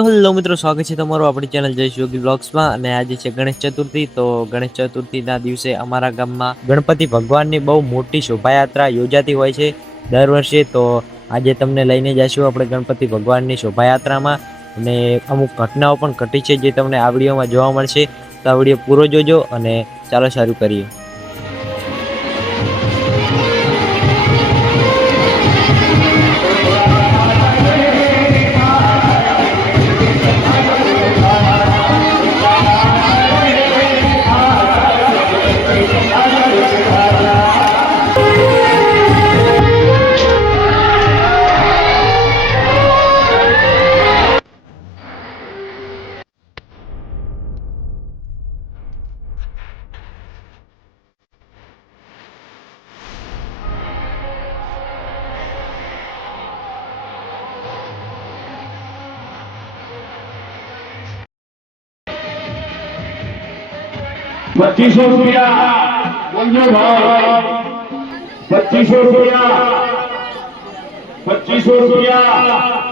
તો હેલો મિત્રો, સ્વાગત છે તમારું આપણી ચેનલ જય યોગી બ્લોગ્સમાં। અને આજે છે ગણેશ ચતુર્થી। તો ગણેશ ચતુર્થીના દિવસે અમારા ગામમાં ગણપતિ ભગવાનની બહુ મોટી શોભાયાત્રા યોજાતી હોય છે દર વર્ષે। તો આજે તમને લઈને જઈશું આપણે ગણપતિ ભગવાનની શોભાયાત્રામાં, અને અમુક ઘટનાઓ પણ ઘટી છે જે તમને આ વિડીયોમાં જોવા મળશે। તો આ વિડીયો પૂરો જોજો અને ચાલો શરૂ કરીએ। ₹2500 બોલજો ભાઈ, ₹2500, ₹2500।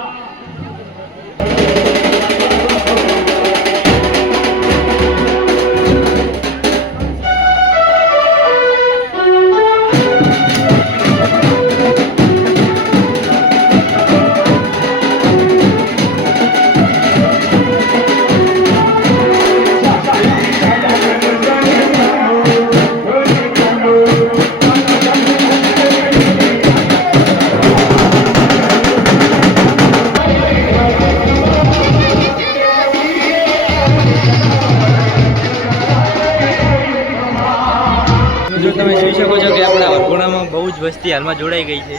જો તમે જોઈ શકો છો કે આપણા વરઘોડામાં બહુ જ વસ્તી હાલમાં જોડાઈ ગઈ છે।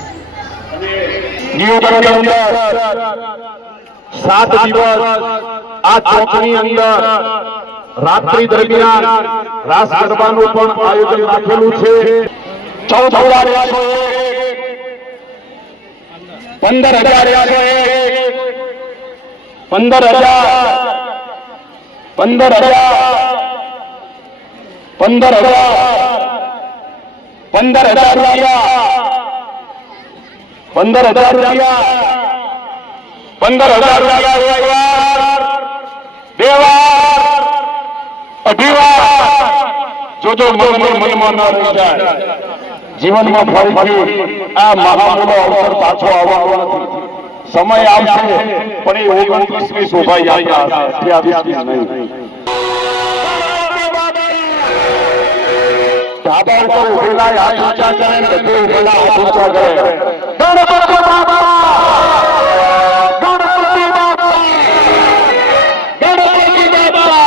7 દિવસ આ ચોકની અંદર રાત્રિ દરમિયાન રાસ ગરબાનું પણ આયોજન રાખેલું છે। 14,101, 15,101, 15,000 જોજો મનમાં ન રહી જાય। જીવનમાં ફરીથી આ મહામૂલો અવસર પાછો આવવાનો નથી। સમય આવશે પણ એ 29મી શોભાયાત્રા હશે, 28મી નહીં। ધાબા ઉપર ઉભેલા હાથ ઊંચા કરે, બધે ઉભેલા હાથ ઊંચા કરે। ગણપતિ બાપા, ગણપતિ બાપા, ગણપતિ બાપા।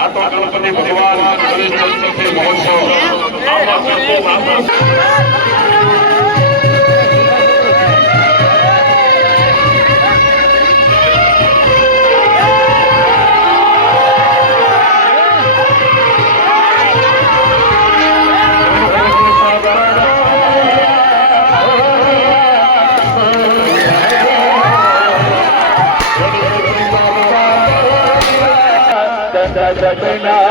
આ તો ગણપતિ ભગવાન ગણેશ ચતુર્થી મહોત્સવ આમાં જગના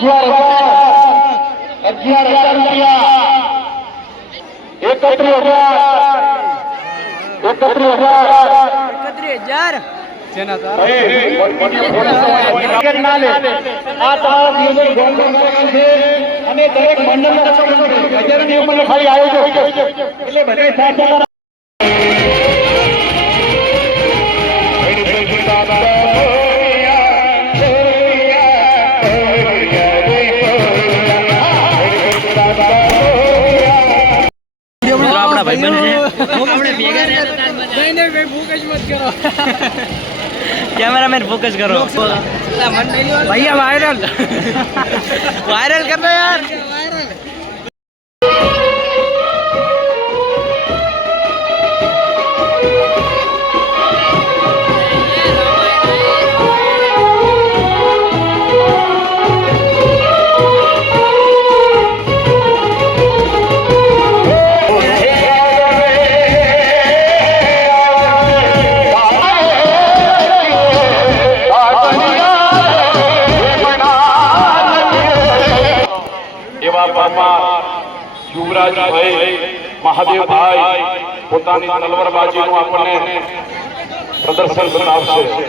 11,000 રૂપિયા 31,000 જેના તાર અને દરેક મંડળના ગજરની ઉપર ખાલી આયોજન એટલે બધા સાથે આપણા ભાઈબંધ છે આપણે ભેગા રહ્યા कैमरामैन फोकस करो भैया वायरल वायरल कर दो यार યુવરાજભાઈ મહાદેવભાઈ પોતાની તલવારબાજીનું આપણને પ્રદર્શન બતાવશે.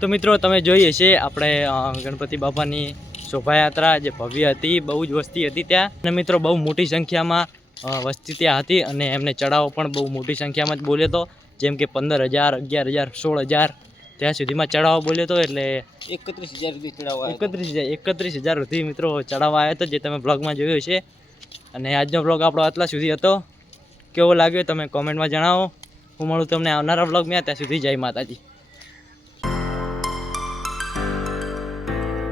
તો મિત્રો તમે જોઈએ છે આપણે ગણપતિ બાપાની શોભાયાત્રા જે ભવ્ય હતી, બહુ જ વસ્તી હતી ત્યાં, અને મિત્રો બહુ મોટી સંખ્યામાં વસ્તી ત્યાં હતી અને એમને ચડાવો પણ બહુ મોટી સંખ્યામાં જ બોલ્યો હતો, જેમ કે 15,000, 11,000, 16,000 ત્યાં સુધીમાં ચડાવો બોલ્યો હતો. એટલે 31,000 સુધી ચડાવો 31,000 સુધી મિત્રો ચડાવવા આવ્યો હતો, જે તમે બ્લોગમાં જોયો છે. અને આજનો બ્લોગ આપણો આટલા સુધી હતો. કેવો લાગ્યો તમે કોમેન્ટમાં જણાવો. હું મળું તમને આવનારા બ્લોગમાં. ત્યાં સુધી જય માતાજી.